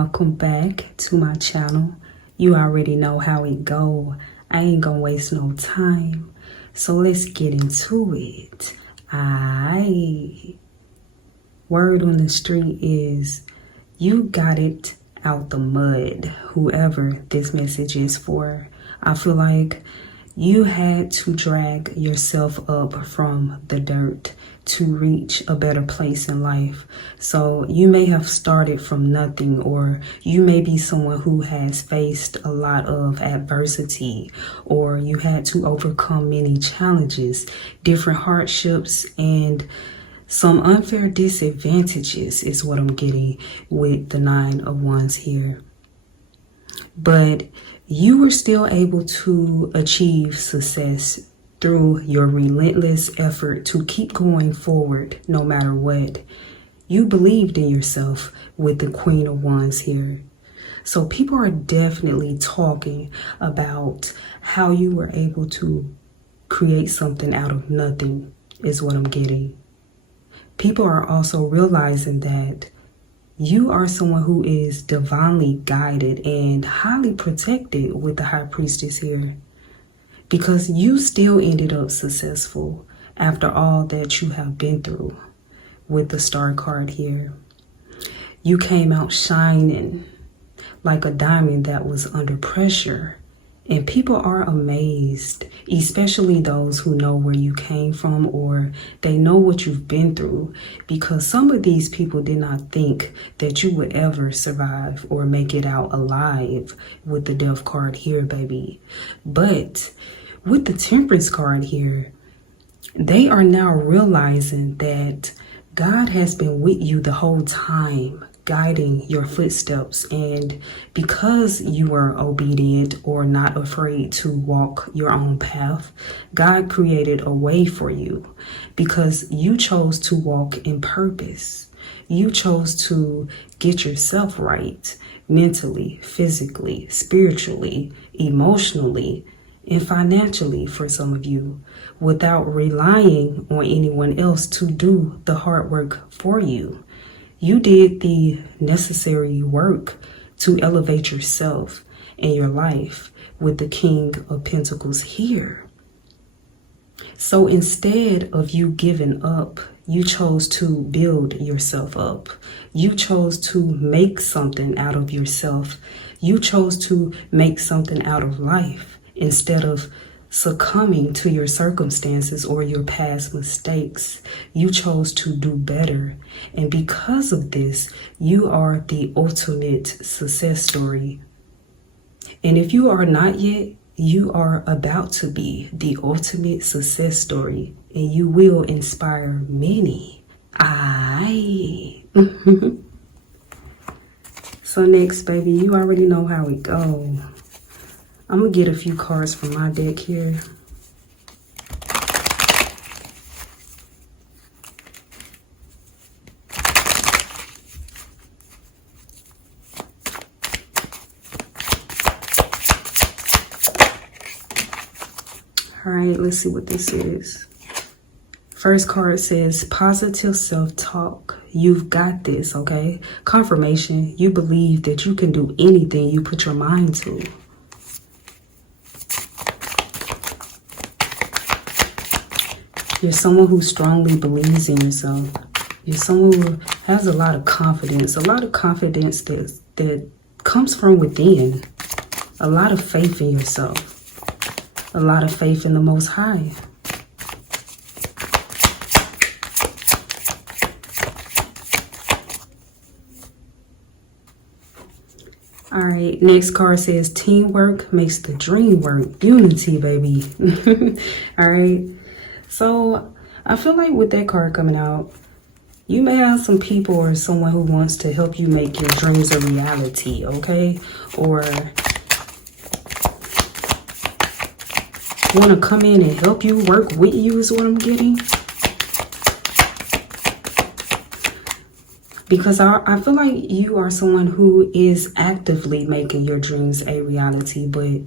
welcome back to my channel. You already know how it go. I ain't gonna waste no time, so let's get into it. Word on the street is you got it out the mud, whoever this message is for. I feel like you had to drag yourself up from the dirt to reach a better place in life. So you may have started from nothing, or you may be someone who has faced a lot of adversity, or you had to overcome many challenges, different hardships, and some unfair disadvantages is what I'm getting with the 9 of Wands here. But you were still able to achieve success through your relentless effort to keep going forward no matter what. You believed in yourself with the Queen of Wands here. So people are definitely talking about how you were able to create something out of nothing is what I'm getting. People are also realizing that you are someone who is divinely guided and highly protected with the High Priestess here, because you still ended up successful after all that you have been through with the Star card here. You came out shining like a diamond that was under pressure. And people are amazed, especially those who know where you came from or they know what you've been through, because some of these people did not think that you would ever survive or make it out alive with the Death card here, baby. But with the Temperance card here, they are now realizing that God has been with you the whole time, guiding your footsteps, and because you were obedient or not afraid to walk your own path, God created a way for you because you chose to walk in purpose. You chose to get yourself right mentally, physically, spiritually, emotionally, and financially for some of you, without relying on anyone else to do the hard work for you. You did the necessary work to elevate yourself and your life with the King of Pentacles here. So instead of you giving up, you chose to build yourself up. You chose to make something out of yourself. You chose to make something out of life instead of succumbing to your circumstances or your past mistakes. You chose to do better. And because of this, you are the ultimate success story. And if you are not yet, you are about to be the ultimate success story, and you will inspire many. So next, baby, you already know how it goes. I'm going to get a few cards from my deck here. All right, let's see what this is. First card says positive self-talk. You've got this, okay? Confirmation. You believe that you can do anything you put your mind to. You're someone who strongly believes in yourself. You're someone who has a lot of confidence that comes from within. A lot of faith in yourself. A lot of faith in the Most High. All right, next card says teamwork makes the dream work. Unity, baby. All right. So I feel like with that card coming out, you may have some people or someone who wants to help you make your dreams a reality, okay? Or want to come in and help you, work with you is what I'm getting. Because I feel like you are someone who is actively making your dreams a reality, but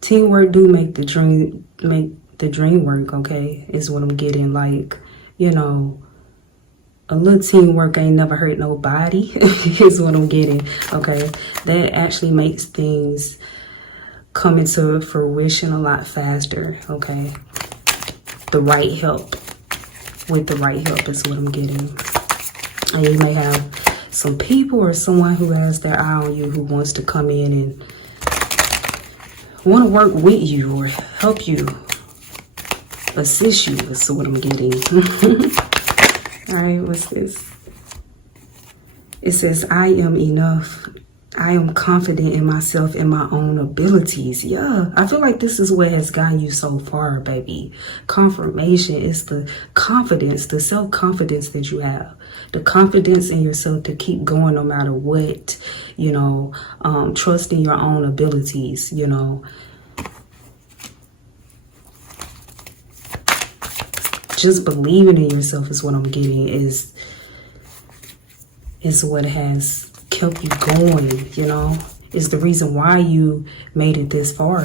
teamwork do make the dream work, okay, is what I'm getting. Like, you know, a little teamwork ain't never hurt nobody is what I'm getting. Okay, that actually makes things come into fruition a lot faster. Okay, the right help, with the right help is what I'm getting. And you may have some people or someone who has their eye on you, who wants to come in and want to work with you or help you, assist you is what I'm getting. All right, what's this? It says, I am enough. I am confident in myself and my own abilities. Yeah, I feel like this is what has gotten you so far, baby. Confirmation is the confidence, the self-confidence that you have. The confidence in yourself to keep going no matter what, you know, trusting your own abilities, you know. Just believing in yourself is what I'm getting, is what has kept you going, you know. Is the reason why you made it this far.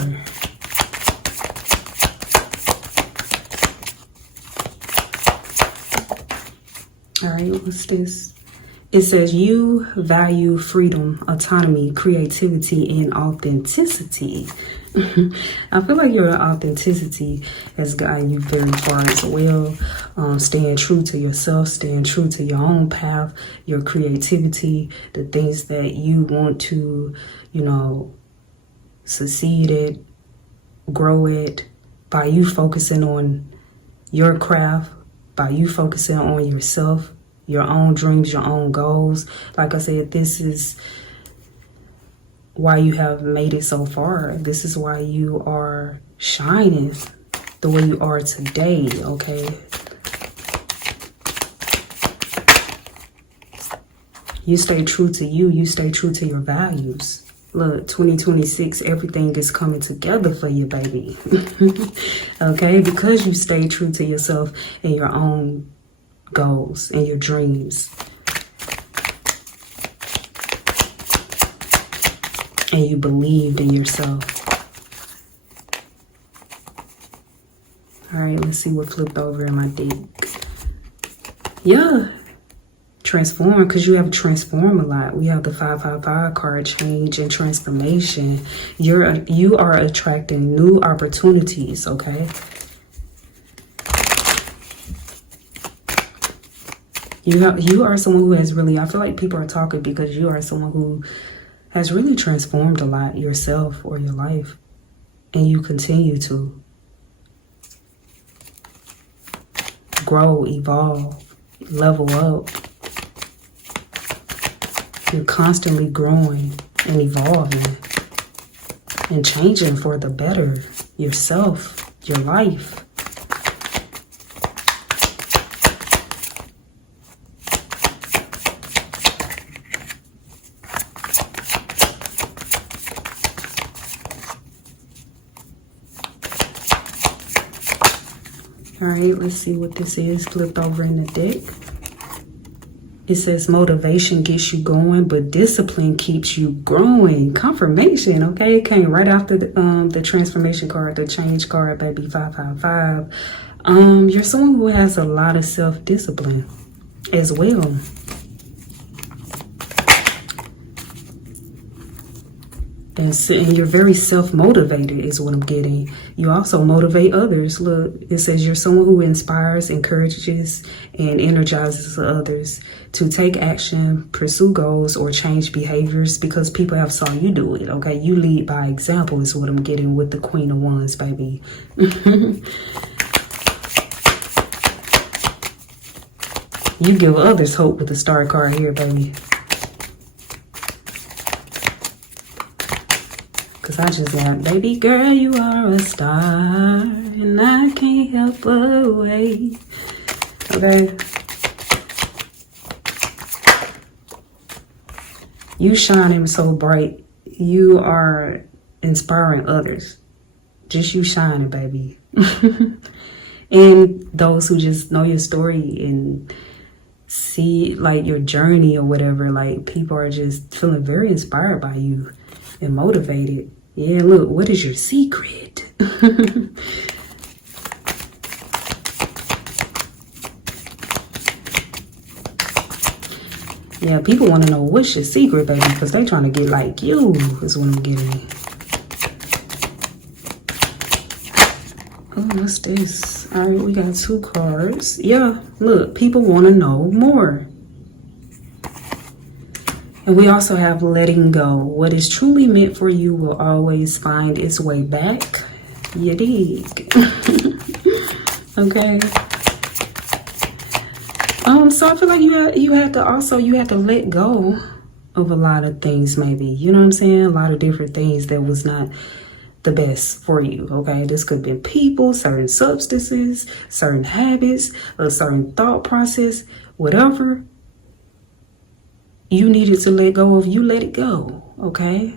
All right, what's this? It says you value freedom, autonomy, creativity, and authenticity. I feel like your authenticity has gotten you very far as well. Staying true to yourself, staying true to your own path, your creativity, the things that you want to, you know, succeed at, grow at, by you focusing on your craft, by you focusing on yourself, your own dreams, your own goals. Like I said, this is why you have made it so far. This is why you are shining the way you are today, okay? You stay true to you. You stay true to your values. Look, 2026, everything is coming together for you, baby. Okay? Because you stay true to yourself and your own goals and your dreams. And you believed in yourself. All right, let's see what flipped over in my deck. Yeah. Transform, because you have transform a lot. We have the 555 card, change and transformation. You are attracting new opportunities, okay? You are someone who has really, I feel like people are talking because you are someone who has really transformed a lot yourself or your life, and you continue to grow, evolve, level up. You're constantly growing and evolving and changing for the better, yourself, your life. All right, let's see what this is flipped over in the deck. It says motivation gets you going, but discipline keeps you growing. Confirmation, okay? It came right after the transformation card, the change card, baby, 555. You're someone who has a lot of self-discipline as well. And you're very self-motivated is what I'm getting. You also motivate others. Look, it says you're someone who inspires, encourages, and energizes others to take action, pursue goals, or change behaviors because people have saw you do it, okay? You lead by example is what I'm getting with the Queen of Wands, baby. You give others hope with the Star card here, baby. Cause I just got, baby girl, you are a star, and I can't help but wait. Okay. You shining so bright. You are inspiring others. Just you shining, baby. And those who just know your story and see like your journey or whatever, like people are just feeling very inspired by you and motivated. Yeah, look, what is your secret? Yeah, people want to know what's your secret, baby, because they trying to get like you is what I'm getting. Oh, what's this? All right, we got 2 cards. Yeah, look, people want to know more. And we also have letting go. What is truly meant for you will always find its way back. You dig? Okay. So I feel like you had to let go of a lot of things, maybe. You know what I'm saying? A lot of different things that was not the best for you. Okay, this could have been people, certain substances, certain habits, a certain thought process, whatever you needed to let go of, you let it go. Okay.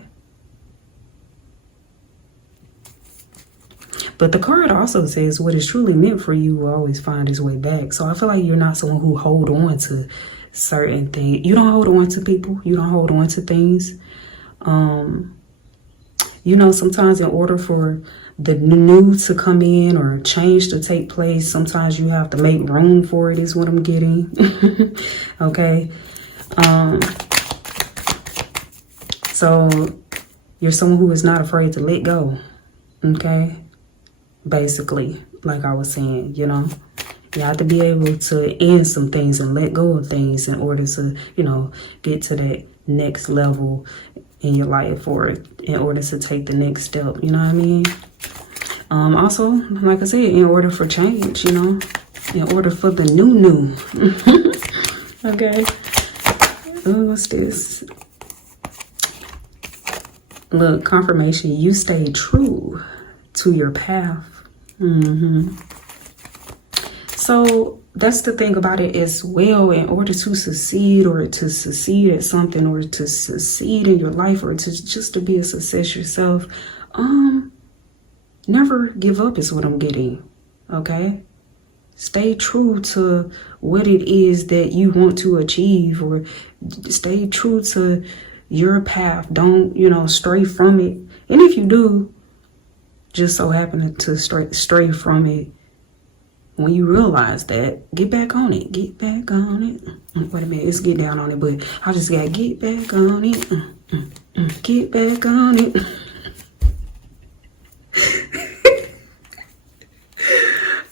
But the card also says what is truly meant for you will always find its way back. So I feel like you're not someone who hold on to certain things. You don't hold on to people. You don't hold on to things. You know, sometimes in order for the new to come in or change to take place, sometimes you have to make room for it is what I'm getting. Okay. So you're someone who is not afraid to let go. Okay. Basically, like I was saying, you know, you have to be able to end some things and let go of things in order to, you know, get to that next level in your life, or in order to take the next step. You know what I mean? Also, like I said, in order for change, you know, in order for the new. Okay. Oh, what's this? Look, confirmation. You stay true to your path. So that's the thing about it as well. In order to succeed, or to succeed at something, or to succeed in your life, or to just to be a success yourself, never give up is what I'm getting. Okay, stay true to what it is that you want to achieve, or stay true to your path. Don't, you know, stray from it. And if you do just so happen to stray from it, when you realize that, get back on it. Get back on it. Wait a minute, let's get down on it, but I just gotta get back on it. Get back on it.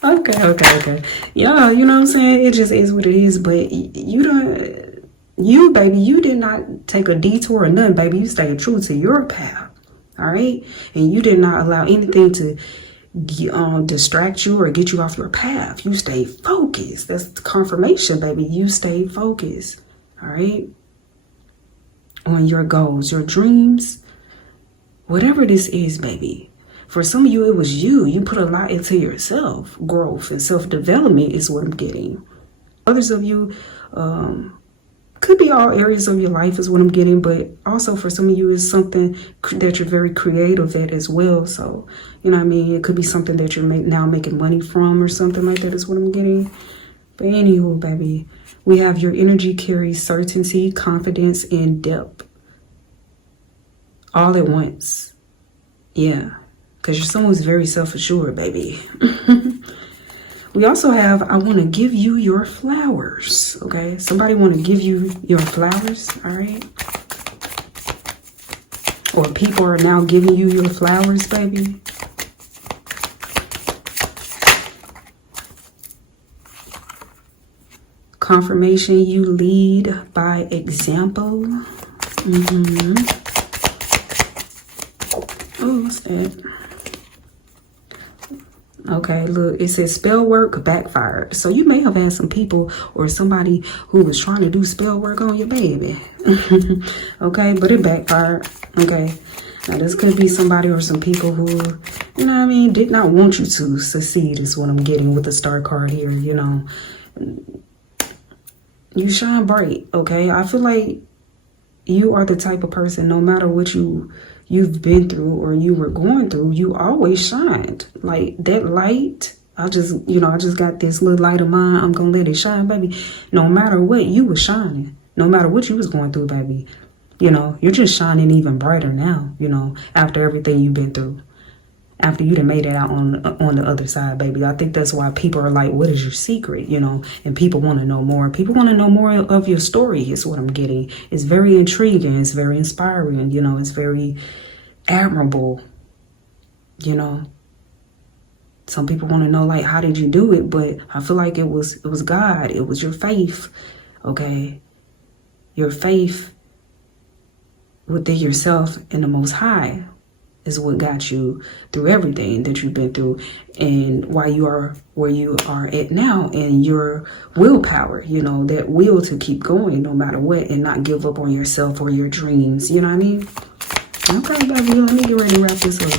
Okay. Yeah, you know what I'm saying? It just is what it is, but you, baby, you did not take a detour or nothing, baby. You stayed true to your path. All right, and you did not allow anything to distract you or get you off your path. You stayed focused. That's the confirmation, baby. You stayed focused. All right, on your goals, your dreams, whatever this is, baby. For some of you, it was you. You put a lot into yourself. Growth and self-development is what I'm getting. Others of you, could be all areas of your life is what I'm getting, but also for some of you is something that you're very creative at as well. So, you know what I mean? It could be something that you're now making money from or something like that is what I'm getting. But anywho, baby, we have your energy carries certainty, confidence, and depth all at once. Yeah, because you're someone who's very self-assured, baby. We also have, I want to give you your flowers, okay? Somebody want to give you your flowers, all right? Or people are now giving you your flowers, baby. Confirmation, you lead by example. Oh, what's that? Okay, look, it says spell work backfired. So you may have had some people or somebody who was trying to do spell work on your baby. Okay, but it backfired. Okay, now this could be somebody or some people who, you know what I mean, did not want you to succeed is what I'm getting with the star card here. You know, you shine bright. Okay, I feel like you are the type of person, no matter what you've been through or you were going through, you always shined. Like that light, I just got this little light of mine. I'm gonna let it shine, baby. No matter what, you was shining. No matter what you was going through, baby. You know, you're just shining even brighter now, you know, after everything you've been through. after you done made it out on the other side, baby. I think that's why people are like, what is your secret? You know, and people want to know more. People want to know more of your story is what I'm getting. It's very intriguing. It's very inspiring. You know, it's very admirable. You know, some people want to know, like, how did you do it? But I feel like it was God. It was your faith. Okay. Your faith within yourself and the Most High is what got you through everything that you've been through, and why you are where you are at now, and your willpower, you know, that will to keep going no matter what, and not give up on yourself or your dreams. You know what I mean? Okay, baby, let me get ready to wrap this up.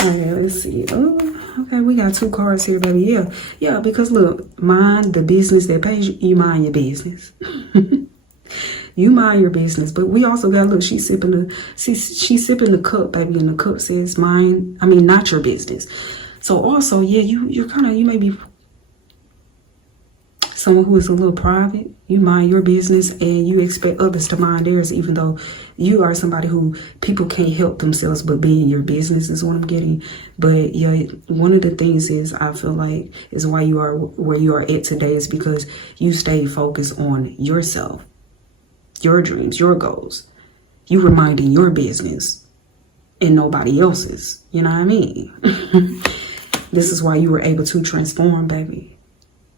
Okay, let's see. Oh, okay, we got 2 cards here, baby. Yeah, because look, mind the business that pays you. You mind your business. You mind your business. But we also got, look, she's sipping the cup, baby, and the cup says not your business. So also, yeah, you may be someone who is a little private. You mind your business and you expect others to mind theirs, even though you are somebody who people can't help themselves but be in your business is what I'm getting. But yeah, one of the things is, I feel like, is why you are where you are at today is because you stay focused on yourself, your dreams, your goals. You were minding your business and nobody else's. You know what I mean? This is why you were able to transform, baby.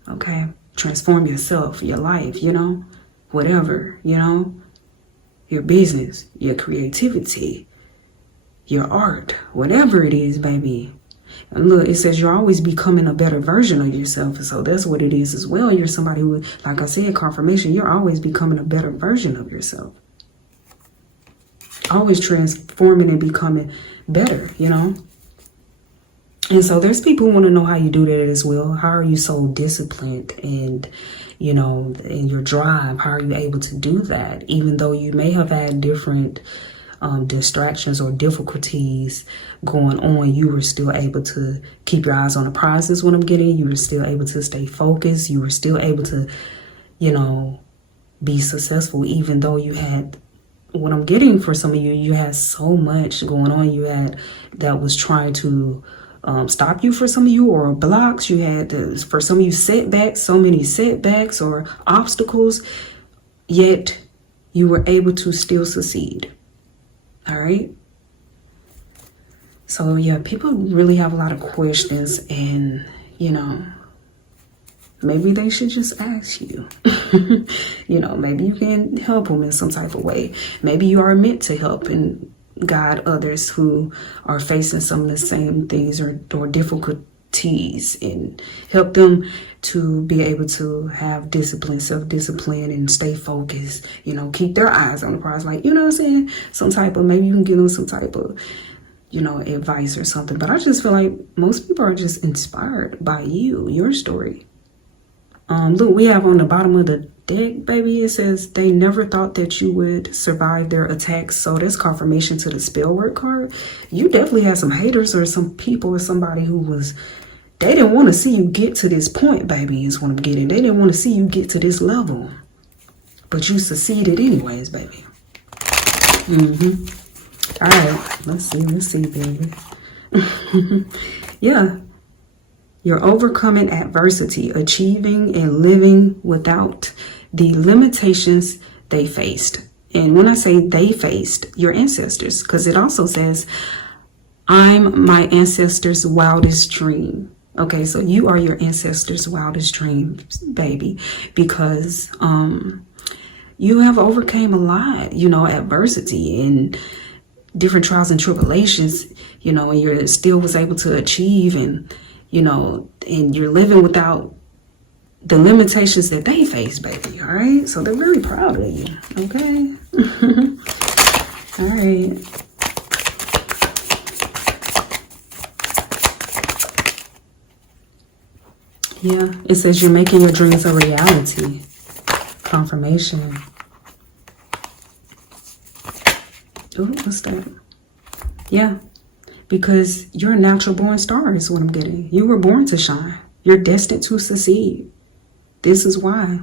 Okay? Transform yourself, your life, you know? Whatever, you know? Your business, your creativity, your art, whatever it is, baby. And look, it says you're always becoming a better version of yourself. So that's what it is as well. You're somebody who, like I said, confirmation, you're always becoming a better version of yourself. Always transforming and becoming better, you know? And so there's people who want to know how you do that as well. How are you so disciplined and, you know, in your drive? How are you able to do that? Even though you may have had different distractions or difficulties going on, you were still able to keep your eyes on the prize is what I'm getting. You were still able to stay focused. You were still able to, you know, be successful, even though you had, what I'm getting for some of you, you had so much going on. You had that was trying to stop you for some of you, or blocks. You had for some of you setbacks, so many setbacks or obstacles, yet you were able to still succeed. All right. So yeah, people really have a lot of questions, and you know, maybe they should just ask you. You know, maybe you can help them in some type of way. Maybe you are meant to help and guide others who are facing some of the same things or difficulties, and help them to be able to have discipline, self-discipline, and stay focused, you know, keep their eyes on the prize. Like, you know what I'm saying? Some type of, maybe you can give them some type of, you know, advice or something. But I just feel like most people are just inspired by you, your story. Look, we have on the bottom of the deck, baby, it says they never thought that you would survive their attacks. So that's confirmation to the spell work card. You definitely had some haters or some people or somebody who was, they didn't want to see you get to this point, baby, is what I'm getting. They didn't want to see you get to this level, but you succeeded anyways, baby. All right, let's see, baby. Yeah. You're overcoming adversity, achieving and living without the limitations they faced. And when I say they faced, your ancestors, because it also says, I'm my ancestors' wildest dream. Okay, so you are your ancestors' wildest dream, baby, because you have overcame a lot, you know, adversity and different trials and tribulations, you know, and you still was able to achieve, and you know, and you're living without the limitations that they face, baby. All right. So they're really proud of you. Okay. All right. Yeah. It says you're making your dreams a reality. Confirmation. Ooh, what's that? Yeah. Because you're a natural born star is what I'm getting. You were born to shine. You're destined to succeed. This is why.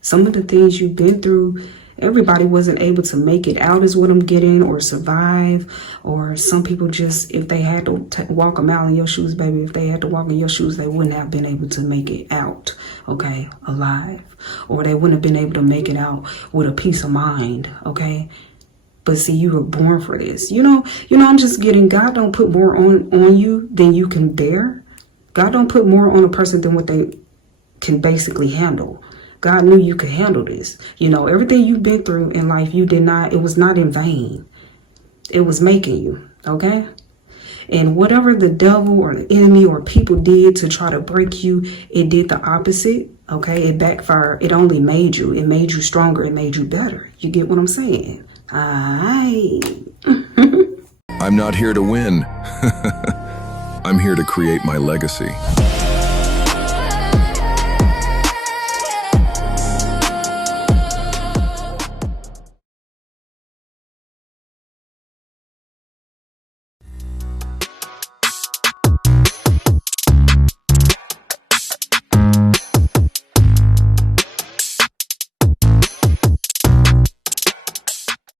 Some of the things you've been through Everybody wasn't able to make it out is what I'm getting, or survive. Or some people just, if they had to walk a mile in your shoes, baby, if they had to walk in your shoes, they wouldn't have been able to make it out, okay, alive. Or they wouldn't have been able to make it out with a peace of mind, okay? But see, you were born for this. You know, I'm just getting, God don't put more on you than you can bear. God don't put more on a person than what they can basically handle. God knew you could handle this. You know, everything you've been through in life, it was not in vain. It was making you, okay? And whatever the devil or the enemy or people did to try to break you, it did the opposite, okay? It backfired. It only made you. It made you stronger. It made you better. You get what I'm saying? Aye. I'm not here to win. I'm here to create my legacy.